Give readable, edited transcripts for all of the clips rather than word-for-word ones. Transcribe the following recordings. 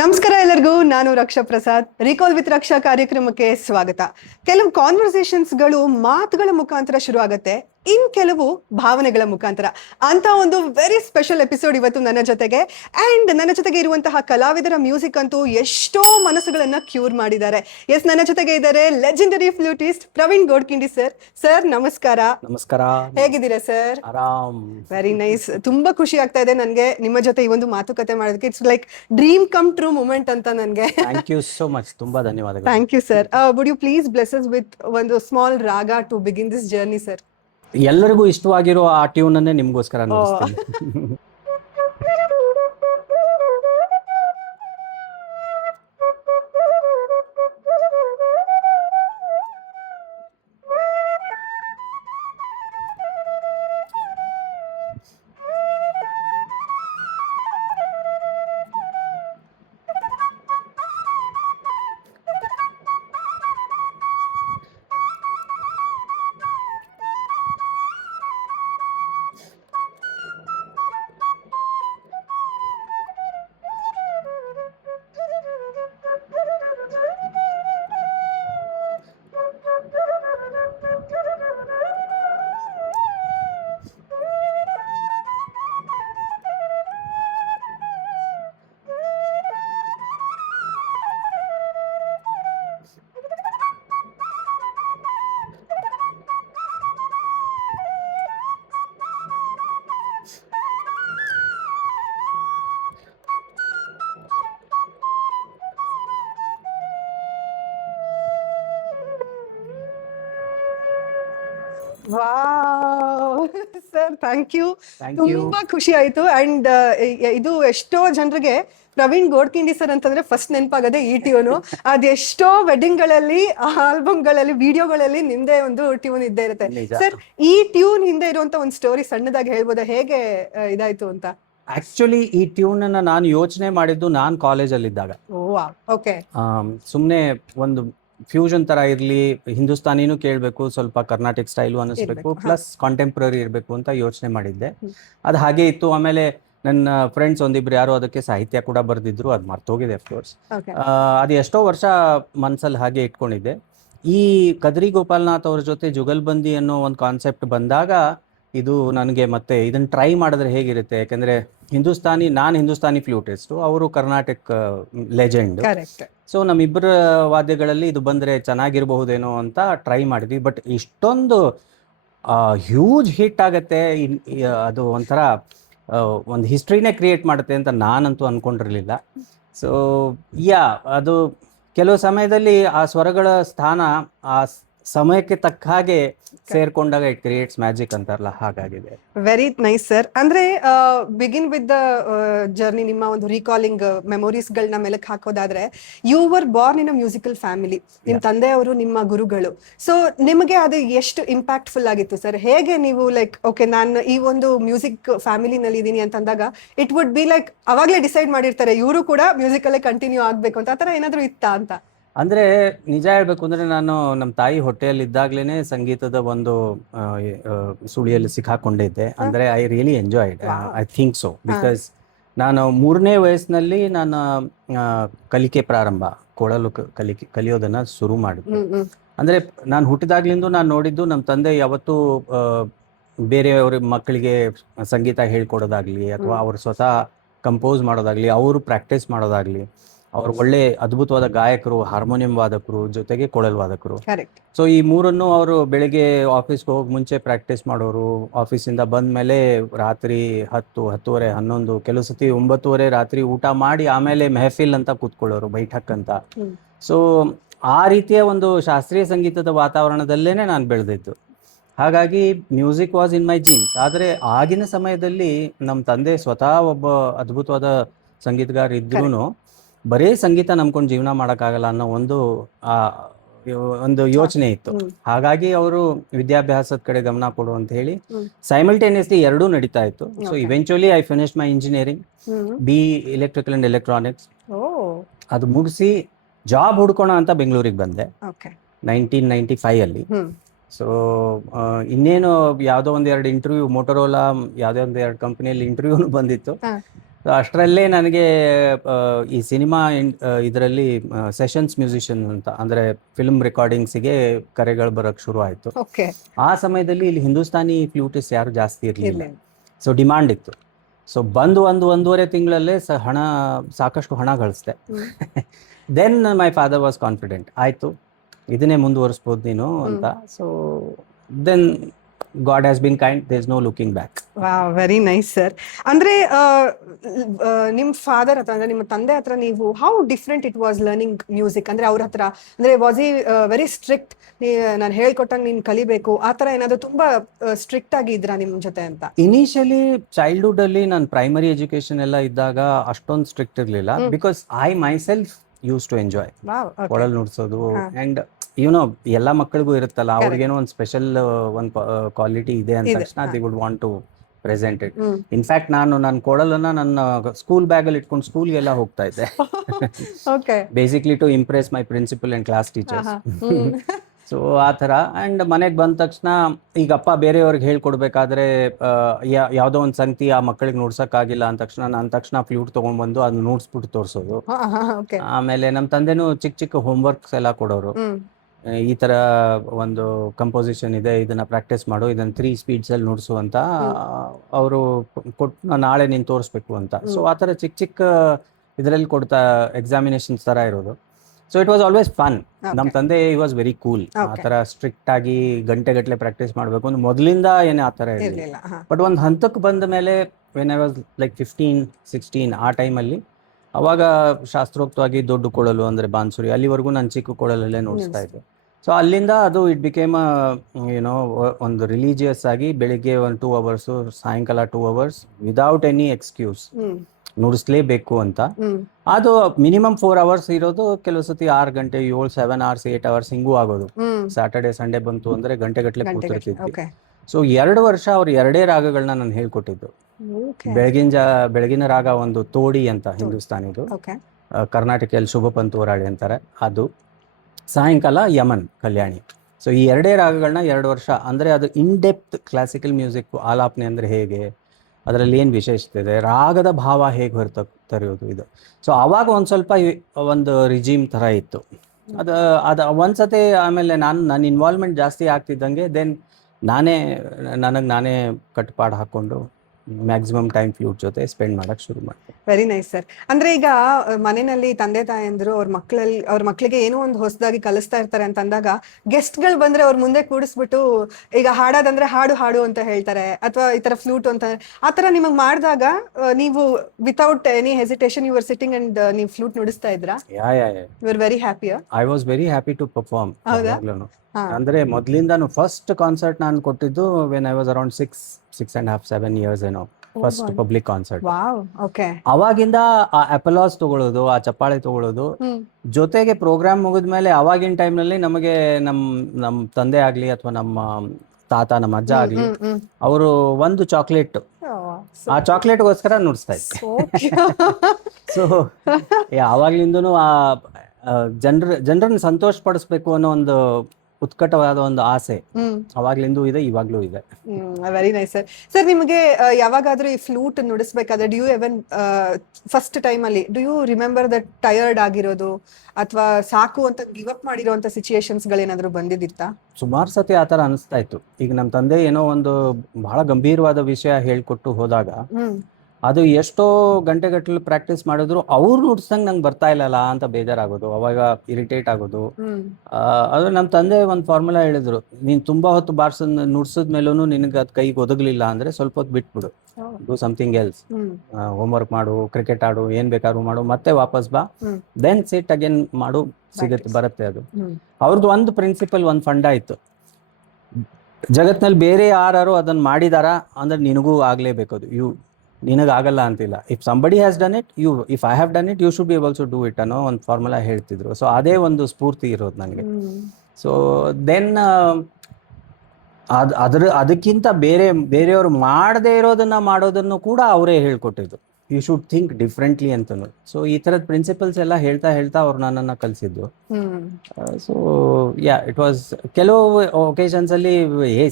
ನಮಸ್ಕಾರ ಎಲ್ಲರಿಗೂ. ನಾನು ರಕ್ಷಾ ಪ್ರಸಾದ್. ರಿಕಾಲ್ ವಿತ್ ರಕ್ಷಾ ಕಾರ್ಯಕ್ರಮಕ್ಕೆ ಸ್ವಾಗತ. ಕೆಲವು ಕಾನ್ವರ್ಸೇಷನ್ಸ್ಗಳು ಮಾತುಗಳ ಮುಖಾಂತರ ಶುರು ಆಗುತ್ತೆ, ಇನ್ ಕೆಲವು ಭಾವನೆಗಳ ಮುಖಾಂತರ. ಅಂತ ಒಂದು ವೆರಿ ಸ್ಪೆಷಲ್ ಎಪಿಸೋಡ್ ಇವತ್ತು ನನ್ನ ಜೊತೆಗೆ. ಅಂಡ್ ನನ್ನ ಜೊತೆಗೆ ಇರುವಂತಹ ಕಲಾವಿದರ ಮ್ಯೂಸಿಕ್ ಅಂತೂ ಎಷ್ಟೋ ಮನಸ್ಸುಗಳನ್ನ ಕ್ಯೂರ್ ಮಾಡಿದ್ದಾರೆ. ಎಸ್, ನನ್ನ ಜೊತೆಗೆ ಇದ್ದಾರೆ legendary flutist Praveen Godkindi sir. Sir ನಮಸ್ಕಾರ. ನಮಸ್ಕಾರ. ಹೇಗಿದ್ದೀರಾ ಸರ್? ಆರಾಮ್. Very nice. ತುಂಬಾ ಖುಷಿ ಆಗ್ತಾ ಇದೆ ನನಗೆ ನಿಮ್ಮ ಜೊತೆ ಈ ಒಂದು ಮಾತುಕತೆ ಮಾಡೋದಕ್ಕೆ. It's like dream come true moment ಅಂತ ನನಗೆ. Thank you so much. ತುಂಬಾ ಧನ್ಯವಾದಗಳು. Thank you sir. Would you please bless us with ಒಂದು small raga to begin this journey sir? ಎಲ್ಲರಿಗೂ ಇಷ್ಟವಾಗಿರೋ ಆ ಟ್ಯೂನ್ ಅನ್ನೇ ನಿಮ್ಗೋಸ್ಕರ ನುಡಿಸ್ತೀನಿ. Wow sir, thank you. Thank you. ತುಂಬಾ ಖುಷಿ ಆಯ್ತು. ಅಂಡ್ ಇದು ಎಷ್ಟೋ ಜನರಿಗೆ ಪ್ರವೀಣ್ ಗೋಡ್ಕಿಂಡಿ ಸರ್ ಅಂತಂದ್ರೆ ಫಸ್ಟ್ ನೆನಪಾಗದೆ ಈ ಟ್ಯೂನು. ಅದೆಷ್ಟೋ ವೆಡ್ಡಿಂಗ್ ಗಳಲ್ಲಿ, ಆಲ್ಬಮ್ಗಳಲ್ಲಿ, ವಿಡಿಯೋಗಳಲ್ಲಿ ನಿಮ್ದೇ ಒಂದು ಟ್ಯೂನ್ ಇದ್ದೇ ಇರುತ್ತೆ ನಿಜ. ಸರ್. ಈ ಟ್ಯೂನ್ ಹಿಂದೆ ಇರುವಂತ ಒಂದು ಸ್ಟೋರಿ ಸಣ್ಣದಾಗಿ ಹೇಳ್ಬೋದಾ? ಹೇಗೆ ಇದಾಯ್ತು ಅಂತ? ಆಕ್ಚುಲಿ ಈ ಟ್ಯೂನ್ ಅನ್ನ ನಾನು ಯೋಚನೆ ಮಾಡಿದ್ದು ನಾನು ಕಾಲೇಜಲ್ಲಿ ಇದ್ದಾಗ. ಓಕೆ. ಸುಮ್ನೆ ಒಂದು ಫ್ಯೂಷನ್ ತರ ಇರ್ಲಿ, ಹಿಂದೂಸ್ತಾನಿನೂ ಕೇಳಬೇಕು, ಸ್ವಲ್ಪ ಕರ್ನಾಟಿಕ್ ಸ್ಟೈಲು ಅನ್ನಿಸ್ಬೇಕು, ಇರ್ಬೇಕು, ಹಾ. ಪ್ಲಸ್ ಕಾಂಟೆಂಪ್ರರಿ ಇರಬೇಕು ಅಂತ ಯೋಚನೆ ಮಾಡಿದ್ದೆ. ಅದು ಹಾಗೆ ಇತ್ತು. ಆಮೇಲೆ ನನ್ನ ಫ್ರೆಂಡ್ಸ್ ಒಂದಿಬ್ರು ಯಾರು ಅದಕ್ಕೆ ಸಾಹಿತ್ಯ ಕೂಡ ಬರೆದಿದ್ರು, ಅದು ಮರ್ತೋಗಿದೆ ಅಫ್ಕೋರ್ಸ್. ಓಕೆ. ಅದು ಎಷ್ಟೋ ವರ್ಷ ಮನ್ಸಲ್ಲಿ ಹಾಗೆ ಇಟ್ಕೊಂಡಿದ್ದೆ. ಈ ಕದ್ರಿ ಗೋಪಾಲ್ನಾಥ್ ಅವ್ರ ಜೊತೆ ಜುಗಲ್ಬಂದಿ ಅನ್ನೋ ಒಂದು ಕಾನ್ಸೆಪ್ಟ್ ಬಂದಾಗ ಇದು ನನಗೆ ಮತ್ತೆ ಇದನ್ನ ಟ್ರೈ ಮಾಡಿದ್ರೆ ಹೇಗಿರುತ್ತೆ, ಯಾಕಂದ್ರೆ ನಾನು ಹಿಂದೂಸ್ತಾನಿ ಫ್ಲೂಟಿಸ್ಟು, ಅವರು ಕರ್ನಾಟಕ ಲೆಜೆಂಡ್. ಕರೆಕ್ಟ್. ಸೊ ನಮ್ಮಿಬ್ಬರ ವಾದ್ಯಗಳಲ್ಲಿ ಇದು ಬಂದ್ರೆ ಚೆನ್ನಾಗಿರಬಹುದೇನೋ ಅಂತ ಟ್ರೈ ಮಾಡಿದ್ವಿ. ಬಟ್ ಇಷ್ಟೊಂದು ಹ್ಯೂಜ್ ಹಿಟ್ ಆಗತ್ತೆ, ಅದು ಒಂಥರ ಒಂದು ಹಿಸ್ಟ್ರಿನೇ ಕ್ರಿಯೇಟ್ ಮಾಡುತ್ತೆ ಅಂತ ನಾನಂತೂ ಅನ್ಕೊಂಡಿರ್ಲಿಲ್ಲ. ಸೊ ಅದು ಕೆಲವು ಸಮಯದಲ್ಲಿ ಆ ಸ್ವರಗಳ ಸ್ಥಾನ ಆ ಸಮಯಕ್ಕೆ ತಕ್ಕ ಹಾಗೆ ಸೇರ್ಕೊಂಡಾಗ ಇಟ್ ಕ್ರಿಯೇಟ್ಸ್ ಮ್ಯಾಜಿಕ್ ಅಂತಾರಲ್ಲ, ಹಾಗಾಗಿದೆ. Very nice sir. ಅಂದ್ರೆ ಬಿಗಿನ್ ವಿತ್ ದ ಜರ್ನಿ, ನಿಮ್ಮ ಒಂದು ರೀಕಾಲಿಂಗ್ ಮೆಮೊರೀಸ್ ಗಳನ್ನ ಮೆಲಕ್ ಹಾಕೋದಾದ್ರೆ, you were born in a musical family. ನಿಮ್ ತಂದೆಯವರು ನಿಮ್ಮ ಗುರುಗಳು. ಸೊ ನಿಮಗೆ ಅದು ಎಷ್ಟು ಇಂಪ್ಯಾಕ್ಟ್ಫುಲ್ ಆಗಿತ್ತು ಸರ್? ಹೇಗೆ ನೀವು ಲೈಕ್ ಓಕೆ ನಾನು ಈ ಒಂದು ಮ್ಯೂಸಿಕ್ ಫ್ಯಾಮಿಲಿನಲ್ಲಿ ಇದೀನಿ ಅಂತಂದಾಗ ಇಟ್ ವುಡ್ ಬಿ ಲೈಕ್ ಅವಾಗ್ಲೇ ಡಿಸೈಡ್ ಮಾಡಿರ್ತಾರೆ ಇವರು ಕೂಡ ಮ್ಯೂಸಿಕ್ ಅಲ್ಲೇ ಕಂಟಿನ್ಯೂ ಆಗ್ಬೇಕು ಅಂತ, ಆತರ ಏನಾದ್ರು ಇತ್ತಾ ಅಂತ? ಅಂದ್ರೆ ನಿಜ ಹೇಳ್ಬೇಕು ಅಂದ್ರೆ, ನಾನು ನಮ್ಮ ತಾಯಿ ಹೊಟ್ಟೆಯಲ್ಲಿ ಇದ್ದಾಗ್ಲೇನೆ ಸಂಗೀತದ ಒಂದು ಸುಳಿಯಲ್ಲಿ ಸಿಕ್ಕಾಕೊಂಡಿದ್ದೆ. ಅಂದ್ರೆ I really enjoyed. I think so, because ನಾನು 3ನೇ ವಯಸ್ಸಿನಲ್ಲಿ ನಾನು ಕಲಿಕೆ ಪ್ರಾರಂಭ, ಕೊಳಲು ಕಲಿಯೋದನ್ನ ಶುರು ಮಾಡಿದ್ದೆ. ಅಂದ್ರೆ ನಾನು ಹುಟ್ಟಿದಾಗ್ಲಿಂದ ನಾನು ನೋಡಿದ್ದು, ನಮ್ಮ ತಂದೆ ಯಾವತ್ತೂ ಬೇರೆಯವ್ರ ಮಕ್ಕಳಿಗೆ ಸಂಗೀತ ಹೇಳ್ಕೊಡೋದಾಗ್ಲಿ, ಅಥವಾ ಅವ್ರು ಸ್ವತಃ ಕಂಪೋಸ್ ಮಾಡೋದಾಗ್ಲಿ, ಅವರು ಪ್ರಾಕ್ಟೀಸ್ ಮಾಡೋದಾಗ್ಲಿ, ಅವ್ರು ಒಳ್ಳೆ ಅದ್ಭುತವಾದ ಗಾಯಕರು, ಹಾರ್ಮೋನಿಯಂ ವಾದಕರು, ಜೊತೆಗೆ ಕೊಳಲ್ ವಾದಕರು. ಸೊ ಈ ಮೂರನ್ನು ಅವರು ಬೆಳಿಗ್ಗೆ ಆಫೀಸ್ಗೆ ಹೋಗಿ ಮುಂಚೆ ಪ್ರಾಕ್ಟೀಸ್ ಮಾಡೋರು. ಆಫೀಸಿಂದ ಬಂದ ಮೇಲೆ ರಾತ್ರಿ 10, 10:30, 11, ಕೆಲವು ಸತಿ 9:30 ರಾತ್ರಿ ಊಟ ಮಾಡಿ ಆಮೇಲೆ ಮೆಹಫಿಲ್ ಅಂತ ಕೂತ್ಕೊಳ್ಳೋರು, ಬೈಠಕ್ ಅಂತ. ಸೊ ಆ ರೀತಿಯ ಒಂದು ಶಾಸ್ತ್ರೀಯ ಸಂಗೀತದ ವಾತಾವರಣದಲ್ಲೇನೆ ನಾನು ಬೆಳೆದಿದ್ದು. ಹಾಗಾಗಿ music was in my jeans. ಆದರೆ ಆಗಿನ ಸಮಯದಲ್ಲಿ ನಮ್ಮ ತಂದೆ ಸ್ವತಃ ಒಬ್ಬ ಅದ್ಭುತವಾದ ಸಂಗೀತಗಾರ ಇದ್ರೂ ಬರೇ ಸಂಗೀತ ನಂಬ್ಕೊಂಡು ಜೀವನ ಮಾಡೋಕ್ಕಾಗಲ್ಲ ಅನ್ನೋ ಒಂದು ಯೋಚನೆ ಇತ್ತು. ಹಾಗಾಗಿ ಅವರು ವಿದ್ಯಾಭ್ಯಾಸದ ಕಡೆ ಗಮನ ಕೊಡು ಅಂತ ಹೇಳಿ ಸೈಮಲ್ಟೇನಿಯಸ್ಲಿ ಎರಡೂ ನಡೀತಾ ಇತ್ತು. So eventually I finish my engineering, B electrical and electronics. ಅದು ಮುಗಿಸಿ ಜಾಬ್ ಹುಡ್ಕೋಣ ಅಂತ ಬೆಂಗಳೂರಿಗೆ ಬಂದೆ 1995 ಅಲ್ಲಿ. ಸೊ ಇನ್ನೇನು ಯಾವುದೋ ಒಂದೆರಡು ಇಂಟರ್ವ್ಯೂ, ಮೋಟೋರೋಲಾ ಯಾವುದೋ ಒಂದೆರಡು ಕಂಪನಿಯಲ್ಲಿ ಇಂಟರ್ವ್ಯೂನು ಬಂದಿತ್ತು. So ಅಷ್ಟರಲ್ಲೇ ನನಗೆ ಈ ಸಿನಿಮಾ ಇದರಲ್ಲಿ ಸೆಷನ್ಸ್ ಮ್ಯೂಸಿಷಿಯನ್ ಅಂತ ಅಂದರೆ ಫಿಲ್ಮ್ ರೆಕಾರ್ಡಿಂಗ್ಸಿಗೆ ಕರೆಗಳು ಬರೋಕ್ಕೆ ಶುರು ಆಯಿತು. ಓಕೆ. ಆ ಸಮಯದಲ್ಲಿ ಇಲ್ಲಿ ಹಿಂದೂಸ್ತಾನಿ ಫ್ಲೂಟಿಸ್ಟ್ ಯಾರು ಜಾಸ್ತಿ ಇರಲಿಲ್ಲ, ಇರ್ಲಿಲ್ಲ. ಸೊ ಡಿಮಾಂಡ್ ಇತ್ತು. ಸೊ ಬಂದು ಒಂದೂವರೆ ತಿಂಗಳಲ್ಲೇ ಸಾಕಷ್ಟು ಹಣ ಗಳಿಸ್ದೆ. Then my father was confident, ಆಯಿತು ಇದನ್ನೇ ಮುಂದುವರಿಸ್ಬೋದು ನೀನು ಅಂತ. So then God has been kind, there is no looking back. Wow, very nice sir. ಅಂದ್ರೆ ನಿಮ್ ಫಾದರ್ ಹತ್ರ ಅಂದ್ರೆ ನಿಮ್ಮ ತಂದೆ ಹತ್ರ ನೀವು how different it was learning music? ಅಂದ್ರೆ ಅವ್ರ ಹತ್ರ ಅಂದ್ರೆ ವಾಸ್ ಈ ವೆರಿ ಸ್ಟ್ರಿಕ್ಟ್, ನಾನು ಹೇಳ್ಕೊಟ್ಟಂಗೆ ನೀನ್ ಕಲಿಬೇಕು ಆ ತರ ಏನಾದ್ರು ತುಂಬಾ ಸ್ಟ್ರಿಕ್ಟ್ ಆಗಿ ಇದ್ರಾ ನಿಮ್ ಜೊತೆ ಅಂತ? ಇನಿಷಿಯಲಿ ಚೈಲ್ಡ್ಹುಡ್ ಅಲ್ಲಿ ನಾನು ಪ್ರೈಮರಿ ಎಜುಕೇಶನ್ ಎಲ್ಲ ಇದ್ದಾಗ ಅಷ್ಟೊಂದು ಸ್ಟ್ರಿಕ್ಟ್ ಇರಲಿಲ್ಲ, because I myself use to enjoy ಕೊಳಲ್ ನುಡ್ಸೋದು. ಅಂಡ್ ಯುನೋ ಎಲ್ಲ ಮಕ್ಕಳಿಗೂ ಇರುತ್ತಲ್ಲ, ಅವ್ರಿಗೇನೋ ಒಂದು ಸ್ಪೆಷಲ್ ಒಂದು ಕ್ವಾಲಿಟಿ ಇದೆ ಅಂದ ತಕ್ಷಣ they would want to present it. In fact ನಾನು ನನ್ನ ಕೊಳಲನ್ನ ನನ್ನ ಸ್ಕೂಲ್ ಬ್ಯಾಗಲ್ಲಿ ಇಟ್ಕೊಂಡು ಸ್ಕೂಲ್ಗೆಲ್ಲ ಹೋಗ್ತಾ ಇದ್ದೆ, basically to impress my principal and class teachers. So ಆ ಥರ. ಆ್ಯಂಡ್ ಮನೆಗೆ ಬಂದ ತಕ್ಷಣ ಈಗಪ್ಪ ಬೇರೆಯವ್ರಿಗೆ ಹೇಳ್ಕೊಡ್ಬೇಕಾದ್ರೆ ಯಾವುದೋ ಒಂದು ಸಂಗತಿ ಆ ಮಕ್ಕಳಿಗೆ ನುಡ್ಸೋಕ್ಕಾಗಿಲ್ಲ ಅಂದ ತಕ್ಷಣ ಫ್ಲೂಟ್ ತೊಗೊಂಡ್ಬಂದು ಅದನ್ನ ನುಡ್ಸ್ಬಿಟ್ಟು ತೋರಿಸೋದು. ಆಮೇಲೆ ನಮ್ಮ ತಂದೆನೂ ಚಿಕ್ಕ ಚಿಕ್ಕ ಹೋಮ್ವರ್ಕ್ಸ್ ಎಲ್ಲ ಕೊಡೋರು, ಈ ಥರ ಒಂದು ಕಂಪೋಸಿಷನ್ ಇದೆ, ಇದನ್ನ ಪ್ರಾಕ್ಟೀಸ್ ಮಾಡು, ಇದನ್ನ 3 ಸ್ಪೀಡ್ಸಲ್ಲಿ ನುಡ್ಸು ಅಂತ ಅವರು ಕೊಟ್ಟು ನಾಳೆ ನೀನು ತೋರಿಸ್ಬೇಕು ಅಂತ. ಸೊ ಆ ಥರ ಚಿಕ್ಕ ಚಿಕ್ಕ ಇದರಲ್ಲಿ ಕೊಡ್ತಾ ಎಕ್ಸಾಮಿನೇಷನ್ಸ್ ಥರ ಇರೋದು. So it was always fun. ನಮ್ಮ ತಂದೆ ಈ ವಾಸ್ ವೆರಿ ಕೂಲ್. ಆ ಥರ ಸ್ಟ್ರಿಕ್ಟ್ ಆಗಿ ಗಂಟೆಗಟ್ಟಲೆ ಪ್ರಾಕ್ಟೀಸ್ ಮಾಡಬೇಕು ಅಂದ್ರೆ ಮೊದಲಿಂದ ಏನೇ ಆ ಥರ ಇರಲಿಲ್ಲ. ಬಟ್ ಒಂದು ಹಂತಕ್ಕೆ ಬಂದ ಮೇಲೆ ವೆನ್ ಐ ವಾಸ್ ಲೈಕ್ 15-16 ಆ ಟೈಮಲ್ಲಿ, ಅವಾಗ ಶಾಸ್ತ್ರೋಕ್ತವಾಗಿ ದೊಡ್ಡ ಕೊಳಲು ಅಂದರೆ ಬಾನ್ಸುರಿ, ಅಲ್ಲಿವರೆಗೂ ನಾನು ಚಿಕ್ಕ ಕೊಳಲಲ್ಲೇ ನುಡಿಸ್ತಾ ಇದ್ದೆ. ಸೊ ಅಲ್ಲಿಂದ ಅದು ಇಟ್ ಬಿಕೇಮ್ ಏನೋ ಒಂದು ರಿಲಿಜಿಯಸ್ ಆಗಿ ಬೆಳಿಗ್ಗೆ ಒಂದು 2 hours, ಸಾಯಂಕಾಲ 2 hours ವಿದೌಟ್ ಎನಿ ಎಕ್ಸ್ಕ್ಯೂಸ್ ನುಡಿಸ್ಲೇಬೇಕು ಅಂತ. ಅದು ಮಿನಿಮಮ್ 4 hours ಇರೋದು, ಕೆಲವು ಸತಿ 6 ಗಂಟೆ, 7 hours 8 hours ಹಿಂಗೂ ಆಗೋದು. ಸ್ಯಾಟರ್ಡೆ ಸಂಡೇ ಬಂತು ಅಂದ್ರೆ ಗಂಟೆಗಟ್ಟಲೆ ಕೂತಿರ್ತಿದ್ವಿ. ಸೊ 2 ವರ್ಷ ಅವ್ರು 2 ರಾಗಗಳನ್ನ ನಾನು ಹೇಳ್ಕೊಟ್ಟಿದ್ದು. ಬೆಳಗಿನ ರಾಗ ಒಂದು ತೋಡಿ ಅಂತ ಹಿಂದೂಸ್ತಾನಿದು, ಕರ್ನಾಟಕದಲ್ಲಿ ಶುಭ ಪಂತುವರಾಳಿ ಅಂತಾರೆ, ಅದು. ಸಾಯಂಕಾಲ ಯಮನ್ ಕಲ್ಯಾಣಿ. ಸೊ ಈ 2 ರಾಗಗಳನ್ನ 2 ವರ್ಷ, ಅಂದ್ರೆ ಅದು ಇನ್ ಡೆಪ್ತ್ ಕ್ಲಾಸಿಕಲ್ ಮ್ಯೂಸಿಕ್ ಆಲಾಪನೆ ಅಂದ್ರೆ ಹೇಗೆ, ಅದರಲ್ಲಿ ಏನು ವಿಶೇಷತೆ ಇದೆ, ರಾಗದ ಭಾವ ಹೇಗೆ ತರೆಯೋದು, ಇದು. ಸೊ ಆವಾಗ ಒಂದು ಸ್ವಲ್ಪ ಒಂದು ರಿಜಿಮ್ ಥರ ಇತ್ತು ಅದು ಒಂದ್ಸತಿ. ಆಮೇಲೆ ನನ್ನ ಇನ್ವಾಲ್ವ್ಮೆಂಟ್ ಜಾಸ್ತಿ ಆಗ್ತಿದ್ದಂಗೆ ದೆನ್ ನಾನೇ ಕಟ್ಪಾಡು ಹಾಕ್ಕೊಂಡು ಮ್ಯಾಕ್ಸಿಮಮ್ ಟೈಮ್ ಫ್ಲೂಟ್ ಜೊತೆ ಸ್ಪೆಂಡ್ ಮಾಡಕ್ ಶುರು ಮಾಡ್ತೀನಿ. Very nice sir. ಅಂದ್ರೆ ಈಗ ಮನೆಯಲ್ಲಿ ತಂದೆ ತಾಯಂದ್ರು ಅವ್ರ ಮಕ್ಳಿಗೆ ಏನೋ ಒಂದು ಹೊಸದಾಗಿ ಕಲಿಸ್ತಾ ಇರ್ತಾರೆ ಅಂತ ಅಂದಾಗ, ಗೆಸ್ಟ್ ಗಳು ಬಂದ್ರೆ ಅವ್ರ ಮುಂದೆ ಕೂಡಿಸ್ಬಿಟ್ಟು ಈಗ ಹಾಡೋದಂದ್ರೆ ಹಾಡು ಅಂತ ಹೇಳ್ತಾರೆ, ಅಥವಾ ಈ ತರ ಫ್ಲೂಟ್ ಅಂತ ಆ ತರ ನಿಮಗ್ ಮಾಡಿದಾಗ ನೀವು without any hesitation you are sitting and ನೀವು ಫ್ಲೂಟ್ ನುಡಿಸ್ತಾ ಇದ್ರಾ? You are very happy? I was very happy to perform. ಅಂದ್ರೆ ಮೊದಲಿಂದಾನು ಫಸ್ಟ್ ಕಾನ್ಸರ್ಟ್ ನಾನು ಕೊಟ್ಟಿದ್ದು when I was around 6.5-7 years ಏನೋ, ಫಸ್ಟ್ ಪಬ್ಲಿಕ್ ಕಾನ್ಸರ್ಟ್. ಅವಾಗಿಂದ ಆ ಅಪಲಾಸ್ ತಗೊಳ್ಳೋದು, ಆ ಚಪ್ಪಾಳೆ ತಗೊಳ್ಳೋದು, ಜೊತೆಗೆ ಪ್ರೋಗ್ರಾಮ್ ಮುಗಿದ್ಮೇಲೆ ಅವಾಗಿನ ಟೈಮ್ ನಲ್ಲಿ ನಮಗೆ ನಮ್ ತಂದೆ ಆಗ್ಲಿ ಅಥವಾ ನಮ್ಮ ತಾತ, ನಮ್ಮ ಅಜ್ಜ ಆಗ್ಲಿ, ಅವರು ಒಂದು ಚಾಕ್ಲೇಟ್, ಆ ಚಾಕ್ಲೇಟ್ಗೋಸ್ಕರ ನುಡಿಸ್ತಾ ಇದ್ರು. ಸೊ ಅವಾಗ್ಲಿಂದನು ಆ ಜನರನ್ನ ಸಂತೋಷ ಪಡಿಸ್ಬೇಕು ಅನ್ನೋ ಒಂದು ಉತ್ಕಟವಾದ ಒಂದು ಆಸೆ ಅವಾಗ್ಲಿಂದೂ ಇದೆ, ಇವಾಗ್ಲೂ ಇದೆ. Very nice sir. ಸರ್, ನಿಮಗೆ ಯಾವಾಗಾದ್ರೂ ಈ ಫ್ಲೂಟ್ ನುಡಿಸ್ಬೇಕಾದ್ರೆ do you even first time ಅಲ್ಲಿ do you remember that tired ಆಗಿರೋದು ಅಥವಾ ಸಾಕು ಅಂತ ಗಿವ್ ಅಪ್ ಮಾಡಿರೋಂತ ಸಿಚುಯೇಷನ್ಸ್ ಗಳೇನಾದ್ರೂ ಬಂದಿದ್ದಿತ್ತಾ? ಸುಮಾರು ಸತಿ ಆತರ ಅನಿಸ್ತಾ ಇತ್ತು. ಈಗ ನಮ್ಮ ತಂದೆ ಏನೋ ಒಂದು ಬಹಳ ಗಂಭೀರವಾದ ವಿಷಯ ಹೇಳ್ಕೊಟ್ಟು ಹೋದಾಗ ಅದು ಎಷ್ಟೋ ಗಂಟೆಗಟ್ಟಲೆ ಪ್ರಾಕ್ಟೀಸ್ ಮಾಡಿದ್ರು ಅವ್ರು ನುಡ್ಸಂಗ್ ನಂಗೆ ಬರ್ತಾ ಇಲ್ಲಲ್ಲ ಅಂತ ಬೇಜಾರಾಗೋದು, ಅವಾಗ ಇರಿಟೇಟ್ ಆಗೋದು. ಅದು ನಮ್ಮ ತಂದೆ ಒಂದು ಫಾರ್ಮುಲಾ ಹೇಳಿದ್ರು, ನೀನ್ ತುಂಬಾ ಹೊತ್ತು ನುಡ್ಸದ್ ಮೇಲೂ ನಿನಗೆ ಅದು ಕೈಗೆ ಒದಗ್ಲಿಲ್ಲ ಅಂದ್ರೆ ಸ್ವಲ್ಪ ಹೊತ್ತು ಬಿಟ್ಬಿಡು, ಡೂ ಸಮಥಿಂಗ್ ಎಲ್ಸ್, ಹೋಮ್ವರ್ಕ್ ಮಾಡು, ಕ್ರಿಕೆಟ್ ಆಡು, ಏನ್ ಬೇಕಾದ್ರೂ ಮಾಡು, ಮತ್ತೆ ವಾಪಸ್ ಬಾ, ದೆನ್ ಸಿಟ್ ಅಗೇನ್ ಮಾಡು, ಸಿಗತ್ತೆ, ಬರುತ್ತೆ ಅದು. ಅವ್ರದ್ದು ಒಂದು ಪ್ರಿನ್ಸಿಪಲ್, ಒಂದು ಫಂಡ ಇತ್ತು, ಜಗತ್ನಲ್ಲಿ ಬೇರೆ ಯಾರು ಅದನ್ನ ಮಾಡಿದಾರ ಅಂದ್ರೆ ನಿನಗೂ ಆಗ್ಲೇಬೇಕು, ಅದು ನಿನಗಾಗಲ್ಲ ಅಂತಿಲ್ಲ. If somebody has done it, if I have done it, you should be able to do it ಅನ್ನೋ ಒಂದು ಫಾರ್ಮುಲಾ ಹೇಳ್ತಿದ್ರು. ಸೊ ಅದೇ ಒಂದು ಸ್ಫೂರ್ತಿ ಇರೋದು ನನಗೆ. ಸೊ ದೆನ್ ಅದಕ್ಕಿಂತ ಬೇರೆಯವರು ಮಾಡದೇ ಇರೋದನ್ನ ಮಾಡೋದನ್ನು ಕೂಡ ಅವರೇ ಹೇಳ್ಕೊಟ್ಟಿದ್ದು, ಯು ಶುಡ್ ಥಿಂಕ್ ಡಿಫ್ರೆಂಟ್ಲಿ ಅಂತನೂ. ಸೊ ಈ ತರದ ಪ್ರಿನ್ಸಿಪಲ್ಸ್ ಎಲ್ಲ ಹೇಳ್ತಾ ಅವ್ರು ನನ್ನನ್ನ ಕಲಿಸಿದ್ದು. ಸೊ ಇಟ್ ವಾಸ್ ಕೆಲವು ಒಕೇಶನ್ಸ್ ಅಲ್ಲಿ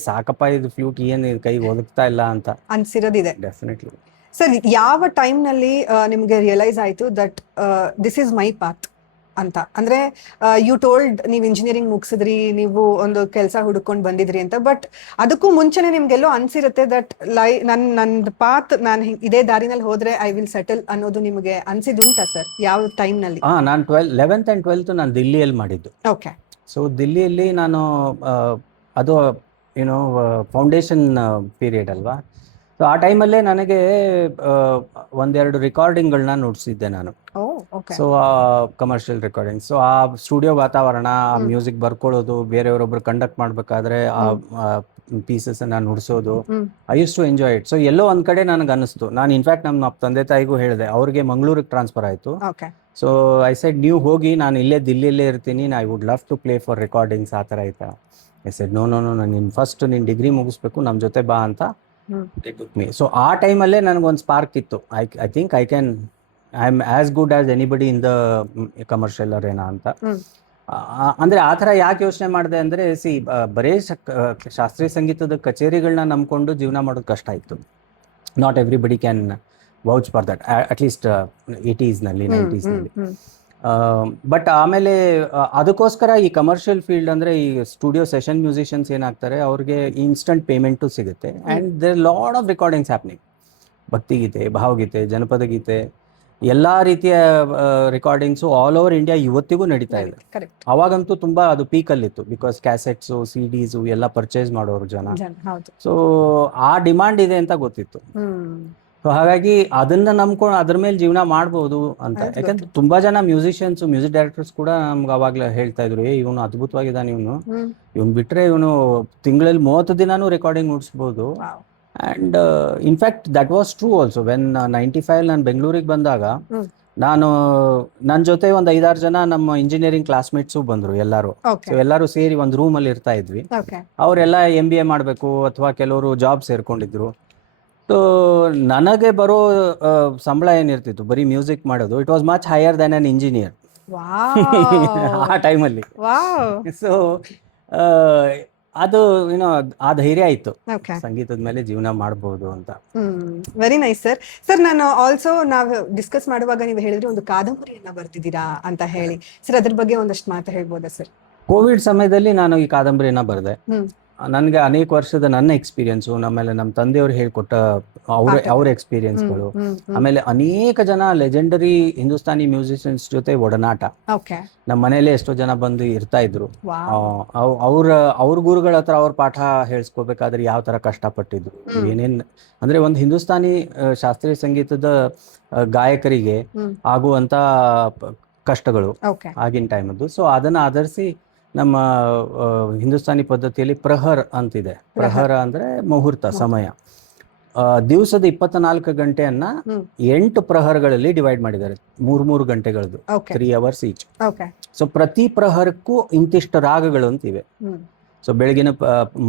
ಸಾಕಪ್ಪ ಇದು ಫ್ಲೂಟ್ ಏನ್ ಕೈಗೆ ಒದಗ್ತಾ ಇಲ್ಲ ಅಂತ ಅನ್ಸಿರೋದಿದೆ. ಡೆಫಿನೆಟ್ಲಿ. ಸರ್ ಯಾವ ಟೈಮ್ ನಲ್ಲಿ ನಿಮ್ಗೆ ರಿಯಲೈಸ್ ಆಯ್ತು that this is my path ಅಂತ? ಅಂದ್ರೆ ಯು ಟೋಲ್ಡ್ ನೀವು ಇಂಜಿನಿಯರಿಂಗ್ ಮುಗಿಸಿದ್ರಿ, ನೀವು ಒಂದು ಕೆಲಸ ಹುಡುಕೊಂಡು ಬಂದಿದ್ರಿ ಅಂತ, ಬಟ್ ಅದಕ್ಕೂ ಮುಂಚೆನೆ ನಿಮ್ಗೆಲ್ಲೋ ಅನ್ಸಿರುತ್ತೆ ದಟ್ ನನ್ನ ಪಾತ್ ನಾನು ಇದೇ ದಾರಿನಲ್ಲಿ ಹೋದ್ರೆ ಐ ವಿಲ್ ಸೆಟಲ್ ಅನ್ನೋದು ನಿಮಗೆ ಅನ್ಸಿದುಂಟಾ ಸರ್? ಯಾವ ಟೈಮ್ ನಲ್ಲಿ? ನಾನು 11th and 12th ನಾನು ದಿಲ್ಲಿಯಲ್ಲಿ ಮಾಡಿದ್ದು. ಓಕೆ. ಸೊ ದಿಲ್ಲಿಯಲ್ಲಿ ನಾನು ಅದು ಏನೋ ಫೌಂಡೇಶನ್ ಪೀರಿಯಡ್ ಅಲ್ವಾ, ಸೊ ಆ ಟೈಮಲ್ಲೇ ನನಗೆ ಒಂದೆರಡು ರೆಕಾರ್ಡಿಂಗ್ಗಳನ್ನ ನುಡಿಸಿದ್ದೆ ನಾನು. So commercial recording. ಸೊ ಆ ಸ್ಟುಡಿಯೋ ವಾತಾವರಣ, ಆ ಮ್ಯೂಸಿಕ್ ಬರ್ಕೊಳ್ಳೋದು, ಬೇರೆಯವರೊಬ್ರು ಕಂಡಕ್ಟ್ ಮಾಡ್ಬೇಕಾದ್ರೆ ಆ ಪೀಸಸ್ ಅನ್ನ ನುಡಿಸೋದು, I use to enjoy it. So ಎಲ್ಲೋ ಒಂದ್ ಕಡೆ ನನಗೆ ಅನಿಸ್ತು, ನಾನು ಇನ್ಫ್ಯಾಕ್ಟ್ ನಮ್ಮ ತಂದೆ ತಾಯಿಗೂ ಹೇಳಿದೆ, ಅವ್ರಿಗೆ ಮಂಗಳೂರಿಗೆ ಟ್ರಾನ್ಸ್ಫರ್ ಆಯ್ತು. ಸೊ ಐ ಸೆಡ್ ನೀವು ಹೋಗಿ, ನಾನು ಇಲ್ಲೇ ದಿಲ್ಲಿಯಲ್ಲೇ ಇರ್ತೀನಿ, I would love to play for recordings ಆ ಥರ ಆಯ್ತಾ. ಐ ಸೆಡ್ ನೋ, ನೀನು ಫಸ್ಟ್ ನೀನು ಡಿಗ್ರಿ ಮುಗಿಸ್ಬೇಕು, ನಮ್ಮ ಜೊತೆ ಬಾ ಅಂತ. ಸೊ ಆ ಟೈಮಲ್ಲೇ ನನಗೊಂದು ಸ್ಪಾರ್ಕ್ ಇತ್ತು, I think I am as good as anybody in the commercial arena ಅಂತ. ಅಂದ್ರೆ ಆ ಥರ ಯಾಕೆ ಯೋಚನೆ ಮಾಡಿದೆ ಅಂದ್ರೆ, ಬರೇ ಶಾಸ್ತ್ರೀಯ ಸಂಗೀತದ ಕಚೇರಿಗಳನ್ನ ನಂಬ್ಕೊಂಡು ಜೀವನ ಮಾಡೋದು ಕಷ್ಟ ಇತ್ತು. Not everybody can vouch for that, at least 80s ನಲ್ಲಿ 90s ನಲ್ಲಿ. ಬಟ್ ಆಮೇಲೆ ಅದಕ್ಕೋಸ್ಕರ ಈ ಕಮರ್ಷಿಯಲ್ ಫೀಲ್ಡ್ ಅಂದ್ರೆ ಈ ಸ್ಟುಡಿಯೋ ಸೆಷನ್ ಮ್ಯೂಸಿಷಿಯನ್ಸ್ ಏನಾಗ್ತಾರೆ, ಅವ್ರಿಗೆ ಇನ್ಸ್ಟಂಟ್ ಪೇಮೆಂಟು ಸಿಗುತ್ತೆ. And there lot of recordings happening. ಭಕ್ತಿಗೀತೆ, ಭಾವಗೀತೆ, ಜನಪದ ಗೀತೆ, ಎಲ್ಲಾ ರೀತಿಯ ರೆಕಾರ್ಡಿಂಗ್ಸು ಆಲ್ ಓವರ್ ಇಂಡಿಯಾ ಇವತ್ತಿಗೂ ನಡೀತಾ ಇದೆ. ಅವಾಗಂತೂ ತುಂಬಾ ಅದು ಪೀಕಲ್ಲಿತ್ತು, ಬಿಕಾಸ್ ಕ್ಯಾಸೆಟ್ಸು, CDs ಎಲ್ಲ ಪರ್ಚೇಸ್ ಮಾಡೋರು ಜನ. ಸೊ ಆ ಡಿಮಾಂಡ್ ಇದೆ ಅಂತ ಗೊತ್ತಿತ್ತು. ಸೊ ಹಾಗಾಗಿ ಅದನ್ನ ನಂಬ್ಕೊಂಡು ಅದ್ರ ಮೇಲೆ ಜೀವನ ಮಾಡ್ಬೋದು ಅಂತ. ಯಾಕಂದ್ರೆ ತುಂಬಾ ಜನ ಮ್ಯೂಸಿಷಿಯನ್ಸ್, ಮ್ಯೂಸಿಕ್ ಡೈರೆಕ್ಟರ್ಸ್ ಕೂಡ ನಮ್ಗೆ ಅವಾಗ್ಲೇ ಹೇಳ್ತಾ ಇದ್ರು, ಇವನು ಅದ್ಭುತವಾಗಿದ್ದಾನೆ, ಇವನು ಬಿಟ್ರೆ ಇವನು ತಿಂಗಳಲ್ಲಿ 30 ದಿನಾನೂ ರೆಕಾರ್ಡಿಂಗ್ ನುಡಿಸ್ಬೋದು. And in fact that was true also. When 95 ನಾನು ಬೆಂಗಳೂರಿಗೆ ಬಂದಾಗ, ನನ್ನ ಜೊತೆ ಒಂದು 5-6 ಜನ ನಮ್ಮ ಇಂಜಿನಿಯರಿಂಗ್ ಕ್ಲಾಸ್ಮೇಟ್ಸು ಬಂದ್ರು ಎಲ್ಲರೂ. ಸೊ ಎಲ್ಲರೂ ಸೇರಿ ಒಂದು ರೂಮ್ ಅಲ್ಲಿ ಇರ್ತಾ ಇದ್ವಿ. ಅವರೆಲ್ಲ MBA ಮಾಡಬೇಕು ಅಥವಾ ಕೆಲವರು ಜಾಬ್ ಸೇರ್ಕೊಂಡಿದ್ರು. ಸೊ ನನಗೆ ಬರೋ ಸಂಬಳ ಏನಿರ್ತಿತ್ತು ಬರೀ ಮ್ಯೂಸಿಕ್ ಮಾಡೋದು, it was much higher Dhan an engineer ಆ ಟೈಮಲ್ಲಿ. ಸೊ ಅದು ಏನೋ ಆ ಧೈರ್ಯ ಆಯ್ತು, ಸಂಗೀತದ ಮೇಲೆ ಜೀವನ ಮಾಡಬಹುದು ಅಂತ. Very nice sir. ಸರ್ ನಾನು ಆಲ್ಸೋ ನಾವು ಡಿಸ್ಕಸ್ ಮಾಡುವಾಗ ನೀವು ಹೇಳಿದ್ರೆ ಒಂದು ಕಾದಂಬರಿಯನ್ನ ಬರ್ತಿದ್ದೀರಾ ಅಂತ ಹೇಳಿ, ಸರ್ ಅದ್ರ ಬಗ್ಗೆ ಒಂದಷ್ಟು ಮಾತು ಹೇಳ್ಬೋದಾ ಸರ್? ಕೋವಿಡ್ ಸಮಯದಲ್ಲಿ ನಾನು ಈ ಕಾದಂಬರಿಯನ್ನ ಬರೆದೆ. ನನಗೆ ಅನೇಕ ವರ್ಷದ ನನ್ನ ಎಕ್ಸ್ಪೀರಿಯನ್ಸು, ಆಮೇಲೆ ನಮ್ಮ ತಂದೆಯವರು ಹೇಳ್ಕೊಟ್ಟ ಅವ್ರ ಎಕ್ಸ್ಪೀರಿಯನ್ಸ್ಗಳು, ಆಮೇಲೆ ಅನೇಕ ಜನ ಲೆಜೆಂಡರಿ ಹಿಂದೂಸ್ತಾನಿ ಮ್ಯೂಸಿಷಿಯನ್ಸ್ ಜೊತೆ ಒಡನಾಟ. ನಮ್ಮ ಮನೇಲೆ ಎಷ್ಟೋ ಜನ ಬಂದು ಇರ್ತಾ ಇದ್ರು. ಅವ್ರ ಗುರುಗಳ ಹತ್ರ ಅವ್ರ ಪಾಠ ಹೇಳ್ಸ್ಕೋಬೇಕಾದ್ರೆ ಯಾವ ತರ ಕಷ್ಟಪಟ್ಟಿದ್ರು, ಏನೇನ್ ಅಂದ್ರೆ ಒಂದು ಹಿಂದೂಸ್ತಾನಿ ಶಾಸ್ತ್ರೀಯ ಸಂಗೀತದ ಗಾಯಕರಿಗೆ ಆಗುವಂತ ಕಷ್ಟಗಳು ಆಗಿನ ಟೈಮದ್ದು. ಸೊ ಅದನ್ನ ಆಧರಿಸಿ ನಮ್ಮ ಹಿಂದೂಸ್ತಾನಿ ಪದ್ಧತಿಯಲ್ಲಿ ಪ್ರಹರ್ ಅಂತಿದೆ. ಪ್ರಹರ ಅಂದ್ರೆ ಮುಹೂರ್ತ, ಸಮಯ. ದಿವಸದ 24 ಗಂಟೆಯನ್ನ 8 ಪ್ರಹರಗಳಲ್ಲಿ ಡಿವೈಡ್ ಮಾಡಿದ್ದಾರೆ, 3 ಗಂಟೆಗಳದ್ದು, 3 hours ಈಚ್. ಸೊ ಪ್ರತಿ ಪ್ರಹರಕ್ಕೂ ಇಂತಿಷ್ಟು ರಾಗಗಳು ಅಂತಿವೆ. ಸೊ ಬೆಳಗಿನ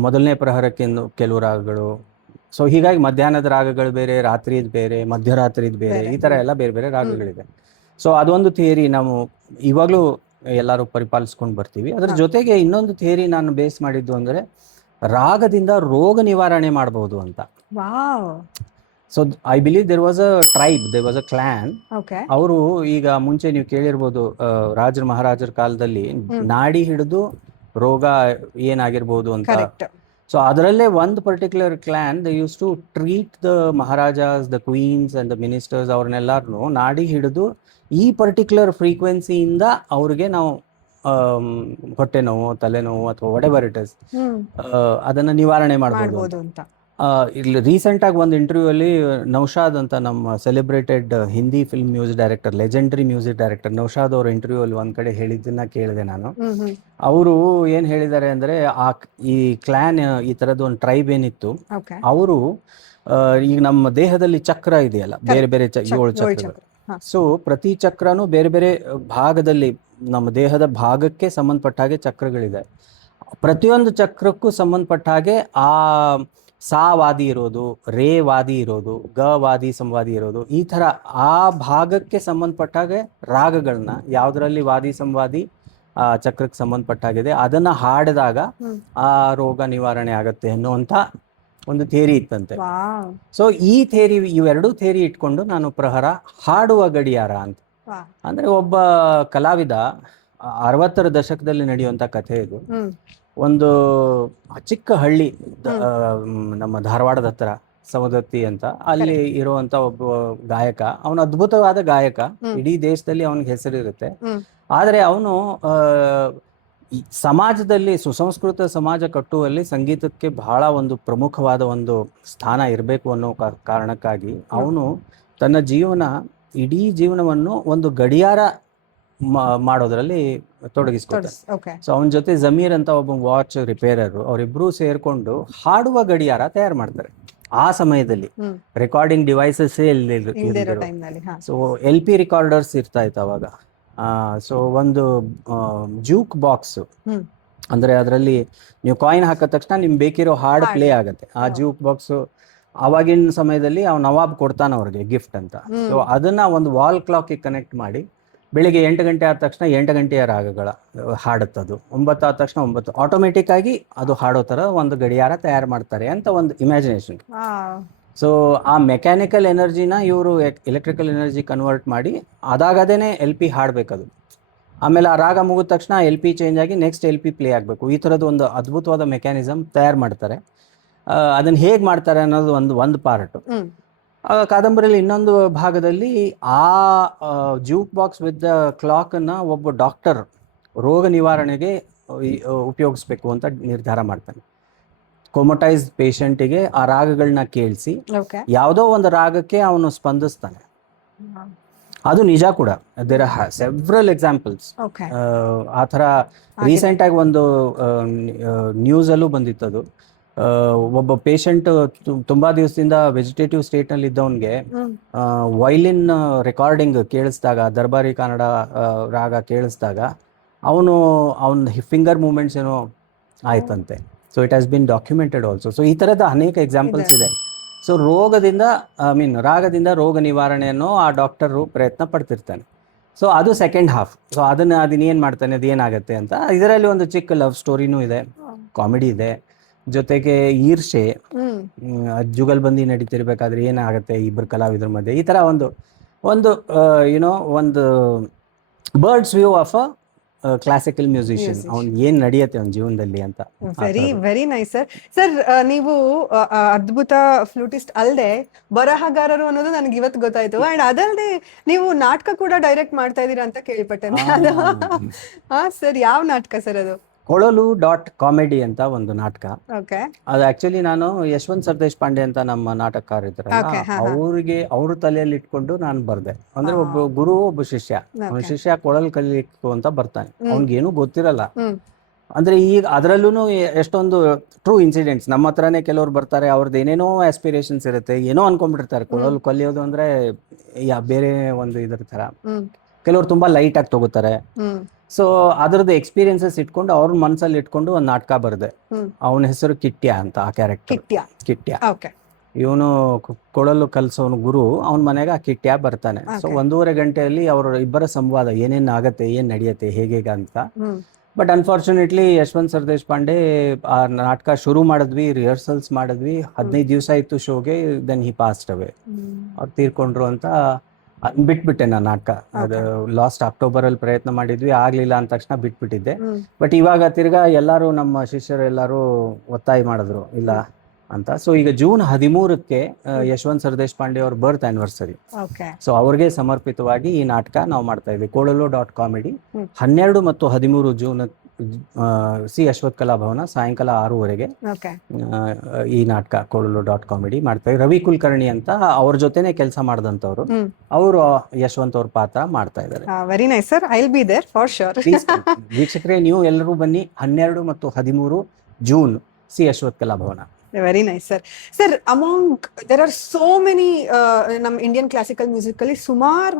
ಮೊದಲನೇ ಪ್ರಹರಕ್ಕೆ ಕೆಲವು ರಾಗಗಳು. ಸೊ ಹೀಗಾಗಿ ಮಧ್ಯಾಹ್ನದ ರಾಗಗಳು ಬೇರೆ, ರಾತ್ರಿದ್ ಬೇರೆ, ಮಧ್ಯರಾತ್ರಿದ್ ಬೇರೆ, ಈ ತರ ಎಲ್ಲ ಬೇರೆ ಬೇರೆ ರಾಗಗಳಿದೆ. ಸೊ ಅದೊಂದು ಥಿಯರಿ ನಾವು ಇವಾಗ್ಲೂ ಎಲ್ಲರೂ ಪರಿಪಾಲಿಸ್ಕೊಂಡು ಬರ್ತೀವಿ. ಅದ್ರ ಜೊತೆಗೆ ಇನ್ನೊಂದು ಥಿಯರಿ ನಾನು ಬೇಸ್ ಮಾಡಿದ್ದು ಅಂದ್ರೆ, ರಾಗದಿಂದ ರೋಗ ನಿವಾರಣೆ ಮಾಡಬಹುದು ಅಂತ. So I believe there was a tribe, there was a clan. ಅವರು ಈಗ ಮುಂಚೆ ನೀವು ಕೇಳಿರ್ಬೋದು, ರಾಜರ ಮಹಾರಾಜರ ಕಾಲದಲ್ಲಿ ನಾಡಿ ಹಿಡಿದು ರೋಗ ಏನಾಗಿರ್ಬೋದು ಅಂತ. ಸೊ ಅದರಲ್ಲೇ ಒಂದು particular clan, they use to treat the maharajas, the queens and the ministers, ಅವ್ರನ್ನೆಲ್ಲಾರನು ನಾಡಿ ಹಿಡಿದು ಈ ಪರ್ಟಿಕ್ಯುಲರ್ ಫ್ರೀಕ್ವೆನ್ಸಿಯಿಂದ ಅವ್ರಿಗೆ ನಾವು ಹೊಟ್ಟೆ ನೋವು, ತಲೆನೋವು ಅಥವಾ ವಾಟ್ ಇಟ್ ಇಸ್, ಅದನ್ನ ನಿವಾರಣೆ ಮಾಡಬಹುದು ಅಂತ. ಇಲ್ಲಿ ರೀಸೆಂಟ್ ಆಗಿ ಒಂದು ಇಂಟರ್ವ್ಯೂ ಅಲ್ಲಿ ನೌಶಾದ್ ಅಂತ, ನಮ್ಮ celebrated Hindi film music director, legendary music director Naushad ಅವ್ರ ಇಂಟರ್ವ್ಯೂ ಅಲ್ಲಿ ಒಂದ್ ಕಡೆ ಹೇಳಿದ್ದನ್ನ ಕೇಳಿದೆ ನಾನು. ಅವರು ಏನ್ ಹೇಳಿದ್ದಾರೆ ಅಂದ್ರೆ, ಈ ಕ್ಲಾನ್, ಈ ತರದ್ ಒಂದು ಟ್ರೈಬ್ ಏನಿತ್ತು, ಅವರು ಈಗ ನಮ್ಮ ದೇಹದಲ್ಲಿ ಚಕ್ರ ಇದೆಯಲ್ಲ, ಬೇರೆ ಬೇರೆ 7 ಚಕ್ರಗಳು. ಸೊ ಪ್ರತಿ ಚಕ್ರನು ಬೇರೆ ಬೇರೆ ಭಾಗದಲ್ಲಿ, ನಮ್ಮ ದೇಹದ ಭಾಗಕ್ಕೆ ಸಂಬಂಧಪಟ್ಟ ಹಾಗೆ ಚಕ್ರಗಳಿದೆ. ಪ್ರತಿಯೊಂದು ಚಕ್ರಕ್ಕೂ ಸಂಬಂಧಪಟ್ಟ ಹಾಗೆ ಆ ಸಾ ವಾದಿ ಇರೋದು, ರೇ ವಾದಿ ಇರೋದು, ಗ ವಾದಿ ಸಂವಾದಿ ಇರೋದು, ಈ ತರ ಆ ಭಾಗಕ್ಕೆ ಸಂಬಂಧಪಟ್ಟ ಹಾಗೆ ರಾಗಗಳನ್ನ, ಯಾವ್ದ್ರಲ್ಲಿ ವಾದಿ ಸಂವಾದಿ ಆ ಚಕ್ರಕ್ಕೆ ಸಂಬಂಧಪಟ್ಟಾಗಿದೆ, ಅದನ್ನ ಹಾಡಿದಾಗ ಆ ರೋಗ ನಿವಾರಣೆ ಆಗತ್ತೆ ಅನ್ನುವಂತ ಒಂದು ಥಿಯರಿ ಇತ್ತಂತೆ. ವಾವ್ ಸೊ ಈ ಥಿಯರಿ, ಇವೆರಡೂ ಥಿಯರಿ ಇಟ್ಕೊಂಡು ನಾನು ಪ್ರಹರ ಹಾಡುವ ಗಡಿಯಾರ ಅಂತ. ವಾವ್ ಅಂದ್ರೆ ಒಬ್ಬ ಕಲಾವಿದ 60ರ ದಶಕದಲ್ಲಿ ನಡೆಯುವಂತ ಕಥೆ ಇದು. ಹ್ಮ್ ಒಂದು ಚಿಕ್ಕ ಹಳ್ಳಿ ನಮ್ಮ ಧಾರವಾಡದ ಹತ್ರ ಸವದತ್ತಿ ಅಂತ, ಅಲ್ಲಿ ಇರುವಂತ ಒಬ್ಬ ಗಾಯಕ. ಅವನು ಅದ್ಭುತವಾದ ಗಾಯಕ, ಇಡೀ ದೇಶದಲ್ಲಿ ಅವನಿಗೆ ಹೆಸರಿರುತ್ತೆ. ಹ್ಮ್ ಆದರೆ ಅವನು ಈ ಸಮಾಜದಲ್ಲಿ ಸುಸಂಸ್ಕೃತ ಸಮಾಜ ಕಟ್ಟುವಲ್ಲಿ ಸಂಗೀತಕ್ಕೆ ಬಹಳ ಒಂದು ಪ್ರಮುಖವಾದ ಒಂದು ಸ್ಥಾನ ಇರಬೇಕು ಅನ್ನೋ ಕಾರಣಕ್ಕಾಗಿ ಅವನು ತನ್ನ ಇಡೀ ಜೀವನವನ್ನು ಒಂದು ಗಡಿಯಾರ ಮಾಡೋದ್ರಲ್ಲಿ ತೊಡಗಿಸ್ಕೊಳ್ತಾರೆ. ಓಕೆ ಸೊ ಅವನ ಜೊತೆ ಜಮೀರ್ ಅಂತ ಒಬ್ಬ ವಾಚ್ ರಿಪೇರರ್, ಅವರಿಬ್ರು ಸೇರ್ಕೊಂಡು ಹಾಡುವ ಗಡಿಯಾರ ತಯಾರು ಮಾಡ್ತಾರೆ. ಆ ಸಮಯದಲ್ಲಿ ರೆಕಾರ್ಡಿಂಗ್ ಡಿವೈಸಸ್ ಇಲ್ದಿರೋ ಟೈಮ್ನಲ್ಲಿ. ಹಾ ಸೊ LP ರಿಕಾರ್ಡರ್ಸ್ ಇರ್ತಾ ಇತ್ತು ಅವಾಗ. ಸೊ ಒಂದು ಜೂಕ್ ಬಾಕ್ಸ್, ಅಂದ್ರೆ ಅದರಲ್ಲಿ ನೀವು ಕಾಯಿನ್ ಹಾಕಿದ ತಕ್ಷಣ ನಿಮ್ಗೆ ಬೇಕಿರೋ ಹಾಡು ಪ್ಲೇ ಆಗತ್ತೆ. ಆ ಜೂಕ್ ಬಾಕ್ಸ್ ಅವಾಗಿನ ಸಮಯದಲ್ಲಿ ನವಾಬ್ ಕೊಡ್ತಾನ ಅವ್ರಿಗೆ ಗಿಫ್ಟ್ ಅಂತ. ಸೊ ಅದನ್ನ ಒಂದು ವಾಲ್ ಕ್ಲಾಕ್ ಕನೆಕ್ಟ್ ಮಾಡಿ ಬೆಳಿಗ್ಗೆ 8 ಗಂಟೆ ಆದ ತಕ್ಷಣ 8 ಗಂಟೆಯ ರಾಗಗಳ ಹಾಡುತ್ತದು, 9 ಆದ ತಕ್ಷಣ 9 ಆಟೋಮೆಟಿಕ್ ಆಗಿ ಅದು ಹಾಡೋ ತರ ಒಂದು ಗಡಿಯಾರ ತಯಾರು ಮಾಡ್ತಾರೆ ಅಂತ ಒಂದು ಇಮ್ಯಾಜಿನೇಷನ್. ಸೊ ಆ ಮೆಕ್ಯಾನಿಕಲ್ ಎನರ್ಜಿನ ಇವರು ಎಲೆಕ್ಟ್ರಿಕಲ್ ಎನರ್ಜಿ ಕನ್ವರ್ಟ್ ಮಾಡಿ ಅದಾಗದೇನೆ LP ಹಾಡ್ಬೇಕದು. ಆಮೇಲೆ ಆ ರಾಗ ಮುಗಿದ ತಕ್ಷಣ LP ಚೇಂಜ್ ಆಗಿ ನೆಕ್ಸ್ಟ್ LP ಪ್ಲೇ ಆಗಬೇಕು. ಈ ಥರದ್ದು ಒಂದು ಅದ್ಭುತವಾದ ಮೆಕ್ಯಾನಿಸಮ್ ತಯಾರು ಮಾಡ್ತಾರೆ. ಅದನ್ನ ಹೇಗೆ ಮಾಡ್ತಾರೆ ಅನ್ನೋದು ಒಂದು ಪಾರ್ಟ್. ಕಾದಂಬರಿಯಲ್ಲಿ ಇನ್ನೊಂದು ಭಾಗದಲ್ಲಿ ಆ ಜೂಕ್ ಬಾಕ್ಸ್ ವಿತ್ ಕ್ಲಾಕ್ ಅನ್ನ ಒಬ್ಬ ಡಾಕ್ಟರ್ ರೋಗ ನಿವಾರಣೆಗೆ ಉಪಯೋಗಿಸ್ಬೇಕು ಅಂತ ನಿರ್ಧಾರ ಮಾಡ್ತಾನೆ. ಕೊಮೊಟೈಸ್ಡ್ ಪೇಷಂಟಿಗೆ ಆ ರಾಗಗಳನ್ನ ಕೇಳಿಸಿ ಯಾವುದೋ ಒಂದು ರಾಗಕ್ಕೆ ಅವನು ಸ್ಪಂದಿಸ್ತಾನೆ. ಅದು ನಿಜ ಕೂಡ. There are several examples. ಆ ಥರ ರೀಸೆಂಟ್ ಆಗಿ ಒಂದು ನ್ಯೂಸ್ ಅಲ್ಲೂ ಬಂದಿತ್ತು. ಅದು ಒಬ್ಬ ಪೇಷಂಟ್ ತುಂಬಾ ದಿವಸದಿಂದ ವೆಜಿಟೇಟಿವ್ ಸ್ಟೇಟ್ ನಲ್ಲಿ ಇದ್ದವನ್ಗೆ ವೈಲಿನ್ ರೆಕಾರ್ಡಿಂಗ್ ಕೇಳಿಸಿದಾಗ, ದರ್ಬಾರಿ ಕನ್ನಡ ರಾಗ ಕೇಳಿಸಿದಾಗ ಅವನ ಫಿಂಗರ್ ಮೂವ್ಮೆಂಟ್ಸ್ ಏನೋ ಆಯ್ತಂತೆ. So it has been documented also. So ಈ ತರದ ಅನೇಕ ಎಕ್ಸಾಂಪಲ್ಸ್ ಇದೆ. ಸೊ ರಾಗದಿಂದ ರೋಗ ನಿವಾರಣೆಯನ್ನು ಆ ಡಾಕ್ಟರು ಪ್ರಯತ್ನ ಪಡ್ತಿರ್ತಾನೆ. ಸೊ ಅದು ಸೆಕೆಂಡ್ ಹಾಫ್. ಸೊ ಅದನ್ನ ಏನ್ ಮಾಡ್ತಾನೆ, ಅದೇನಾಗತ್ತೆ ಅಂತ. ಇದರಲ್ಲಿ ಒಂದು ಚಿಕ್ಕ ಲವ್ ಸ್ಟೋರಿನೂ ಇದೆ, ಕಾಮಿಡಿ ಇದೆ, ಜೊತೆಗೆ ಈರ್ಷೆ, ಜುಗಲ್ಬಂದಿ ನಡೀತಿರ್ಬೇಕಾದ್ರೆ ಏನಾಗತ್ತೆ ಇಬ್ಬರು ಕಲಾವಿದರ ಮಧ್ಯೆ, ಈ ತರ ಒಂದು ಒಂದು birds view of a classical musician, ಅವ್ನ್ ಏನ್ ನಡೆಯುತ್ತೆ ಅವ್ನ ಜೀವನದಲ್ಲಿ ಅಂತ. Very nice sir. ಸರ್ ನೀವು ಅದ್ಭುತ ಫ್ಲೂಟಿಸ್ಟ್ ಅಲ್ಲದೆ ಬರಹಗಾರರು ಅನ್ನೋದು ನನಗೆ ಇವತ್ತು ಗೊತ್ತಾಯ್ತು. ಅಂಡ್ ಅದಲ್ಲದೆ ನೀವು ನಾಟಕ ಕೂಡ ಡೈರೆಕ್ಟ್ ಮಾಡ್ತಾ ಇದೀರಾ ಅಂತ ಕೇಳ್ಪಟ್ಟೆ. ಸರ್ ಯಾವ ನಾಟಕ ಸರ್ ಅದು? ಕೊಳಲು .ಕಾಮಿಡಿ ಅಂತ ಒಂದು ನಾಟಕ. ಅದು ಆಕ್ಚುಲಿ ನಾನು ಯಶವಂತ್ ಸರ್ದೇಶ್ ಪಾಂಡೆ ಅಂತ ನಮ್ಮ ನಾಟಕಕಾರ ಇದ್ರಲ್ಲ, ಅವ್ರ ತಲೆಯಲ್ಲಿ ಇಟ್ಕೊಂಡು ನಾನು ಬರ್ದೆ. ಅಂದ್ರೆ ಒಬ್ಬ ಗುರು, ಒಬ್ಬ ಶಿಷ್ಯ. ಅವನ ಶಿಷ್ಯ ಕೊಳಲು ಕಲಿಯಬೇಕು ಅಂತ ಬರ್ತಾನೆ, ಅವ್ನಿಗೇನು ಗೊತ್ತಿರಲ್ಲ. ಅಂದ್ರೆ ಈಗ ಅದ್ರಲ್ಲೂ ಎಷ್ಟೊಂದು ಟ್ರೂ ಇನ್ಸಿಡೆಂಟ್ಸ್. ನಮ್ಮ ಹತ್ರನೇ ಕೆಲವ್ರು ಬರ್ತಾರೆ, ಅವ್ರದ್ದು ಏನೇನೋ ಆಸ್ಪಿರೇಷನ್ಸ್ ಇರುತ್ತೆ, ಏನೋ ಅನ್ಕೊಂಡ್ಬಿಟ್ಟಿರ್ತಾರೆ ಕೊಳಲು ಕಲಿಯೋದು ಅಂದ್ರೆ ಬೇರೆ ಒಂದು ಇದ್ರ ತರ. ಕೆಲವ್ರು ತುಂಬಾ ಲೈಟ್ ಆಗಿ ತಗೋತಾರೆ. ಸೊ ಅದರದ್ದು ಎಕ್ಸ್ಪೀರಿಯನ್ಸಸ್ ಇಟ್ಕೊಂಡು ಅವ್ರ ಮನಸ್ಸಲ್ಲಿ ಇಟ್ಕೊಂಡು ಒಂದು ನಾಟಕ ಬರ್ದೆ. ಅವನ ಹೆಸರು ಕಿಟ್ಯ ಅಂತ. ಆ ಕ್ಯಾರೆಕ್ಟರ್ ಕಿಟ್ಯ. ಇವನು ಕೊಳಲು ಕಲ್ಸೋನು ಗುರು, ಅವನ ಮನೆಗೆ ಆ ಕಿಟ್ಯ ಬರ್ತಾನೆ. ಸೊ 1.5 ಗಂಟೆಯಲ್ಲಿ ಅವ್ರ ಇಬ್ಬರ ಸಂವಾದ, ಏನೇನ್ ಆಗತ್ತೆ, ಏನ್ ನಡೆಯತ್ತೆ, ಹೇಗೆ ಅಂತ. ಬಟ್ ಅನ್ಫಾರ್ಚುನೇಟ್ಲಿ ಯಶವಂತ್ ಸರ್ದೇಶ್ ಪಾಂಡೆ ಆ ನಾಟಕ ಶುರು ಮಾಡಿದ್ವಿ, ರಿಹರ್ಸಲ್ಸ್ ಮಾಡಿದ್ವಿ, 15 ದಿವಸ ಇತ್ತು ಶೋಗೆ, ದೆನ್ ಹಿ ಪಾಸ್ಡ್ ಅವೇ. ಅವ್ರು ತೀರ್ಕೊಂಡ್ರು ಅಂತ ಬಿಟ್ಬಿಟ್ಟೆ ನಾನು ನಾಟಕ. ಅದು ಲಾಸ್ಟ್ ಅಕ್ಟೋಬರ್ ಅಲ್ಲಿ ಪ್ರಯತ್ನ ಮಾಡಿದ್ವಿ, ಆಗ್ಲಿಲ್ಲ ಅಂದ ತಕ್ಷಣ ಬಿಟ್ಬಿಟ್ಟಿದ್ದೆ. ಬಟ್ ಇವಾಗ ತಿರ್ಗಾ ಎಲ್ಲಾರು ನಮ್ಮ ಶಿಷ್ಯರು ಎಲ್ಲಾರು ಒತ್ತಾಯ ಮಾಡಿದ್ರು ಇಲ್ಲ ಅಂತ. ಸೊ ಈಗ ಜೂನ್ 13ಕ್ಕೆ ಯಶವಂತ್ ಸರ್ದೇಶ್ ಪಾಂಡೆ ಅವ್ರ ಬರ್ತ್ ಆನಿವರ್ಸರಿ. ಸೊ ಅವ್ರಿಗೆ ಸಮರ್ಪಿತವಾಗಿ ಈ ನಾಟಕ ನಾವು ಮಾಡ್ತಾ ಇದ್ವಿ, ಕೊಳಲು .ಕಾಮಿಡಿ. 12 ಮತ್ತು 13 ಜೂನ್ ಸಿ ಅಶ್ವಥ್ ಕಲಾ ಭವನ, ಸಾಯಂಕಾಲ 6:30ಗೆ ಈ ನಾಟಕ ಕೊಳಲು .ಕಾಮಿಡಿ ಮಾಡ್ತಾ ಇದ್ವಿ. ರವಿ ಕುಲಕರ್ಣಿ ಅಂತ ಅವ್ರ ಜೊತೆನೆ ಕೆಲಸ ಮಾಡಿದಂತವ್ರು, ಅವರು ಯಶವಂತ್ ಅವ್ರ ಪಾತ್ರ ಮಾಡ್ತಾ ಇದ್ದಾರೆ. Very nice sir, I will be there for sure. ವೀಕ್ಷಕರೇ, ನೀವು ಎಲ್ಲರೂ ಬನ್ನಿ 12 ಮತ್ತು 13 June C Ashwath Kala Bhavana. Very nice sir. Sir, among there are so many ನಮ್ಮ ಇಂಡಿಯನ್ ಕ್ಲಾಸಿಕಲ್ ಮ್ಯೂಸಿಕ್ ಅಲ್ಲಿ ಸುಮಾರು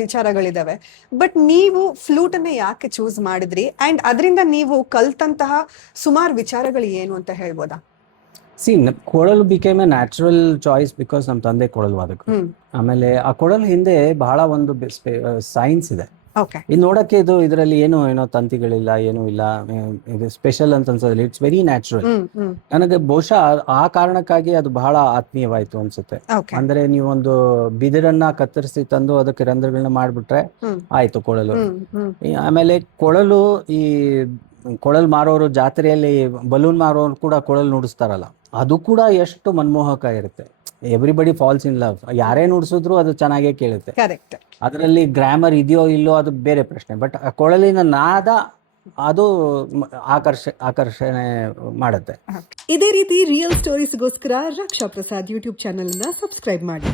ವಿಚಾರಗಳಿದಾವೆ. ಬಟ್ ನೀವು ಫ್ಲೂಟ್ ಅನ್ನ ಯಾಕೆ ಚೂಸ್ ಮಾಡಿದ್ರಿ? ಅಂಡ್ ಅದರಿಂದ ನೀವು ಕಲ್ತಂತಹ ಸುಮಾರು ವಿಚಾರಗಳು ಏನು ಅಂತ ಹೇಳ್ಬೋದಾ? ಕೊಳಲು became A natural choice because ನಮ್ಮ ತಂದೆ ಕೊಳಲು ವಾದಕರು. ಆಮೇಲೆ ಆ ಕೊಳಲು ಹಿಂದೆ ಬಹಳ ಒಂದು ಸೈನ್ಸ್ ಇದೆ. ಓಕೆ. ಇದು ನೋಡಕ್ಕೆ ಇದರಲ್ಲಿ ಏನೋ ತಂತಿಗಳಿಲ್ಲ, ಏನೂ ಇಲ್ಲ, ಇದು ಸ್ಪೆಷಲ್ ಅಂತ ಅನ್ಸೋದಿಲ್ಲ. It's very natural. ನನಗೆ ಬಹುಶಃ ಆ ಕಾರಣಕ್ಕಾಗಿ ಅದು ಬಹಳ ಆತ್ಮೀಯವಾಯ್ತು ಅನ್ಸುತ್ತೆ. ಓಕೆ. ಅಂದ್ರೆ ನೀವೊಂದು ಬಿದಿರನ್ನ ಕತ್ತರಿಸಿ ತಂದು ಅದಕ್ಕೆ ರಂಧ್ರಗಳನ್ನ ಮಾಡ್ಬಿಟ್ರೆ ಆಯ್ತು ಕೊಳಲು. ಆಮೇಲೆ ಕೊಳಲು, ಈ ಕೊಳಲ್ ಮಾರೋರು ಜಾತ್ರೆಯಲ್ಲಿ ಬಲೂನ್ ಮಾರೋರು ಕೂಡ ಕೊಳಲ್ ನುಡಿಸ್ತಾರಲ್ಲ, ಅದು ಕೂಡ ಎಷ್ಟು ಮನಮೋಹಕ ಇರುತ್ತೆ. Everybody falls in love. ಯಾರೇ ನುಡಿಸಿದ್ರು ಅದು ಚೆನ್ನಾಗೇ ಕೇಳುತ್ತೆ. ಕರೆಕ್ಟ್. ಅದರಲ್ಲಿ ಗ್ರಾಮರ್ ಇದೆಯೋ ಇಲ್ಲೋ ಅದು ಬೇರೆ ಪ್ರಶ್ನೆ, ಬಟ್ ಆ ಕೊಳಲಿನ ನಾದ ಅದು ಆಕರ್ಷಣೆ ಮಾಡುತ್ತೆ. ಇದೇ ರೀತಿ ರಿಯಲ್ ಸ್ಟೋರೀಸ್ಗೋಸ್ಕರ ರಕ್ಷಾ ಪ್ರಸಾದ್ ಯೂಟ್ಯೂಬ್ ಚಾನೆಲ್ ನ ಸಬ್ಸ್ಕ್ರೈಬ್ ಮಾಡಿ.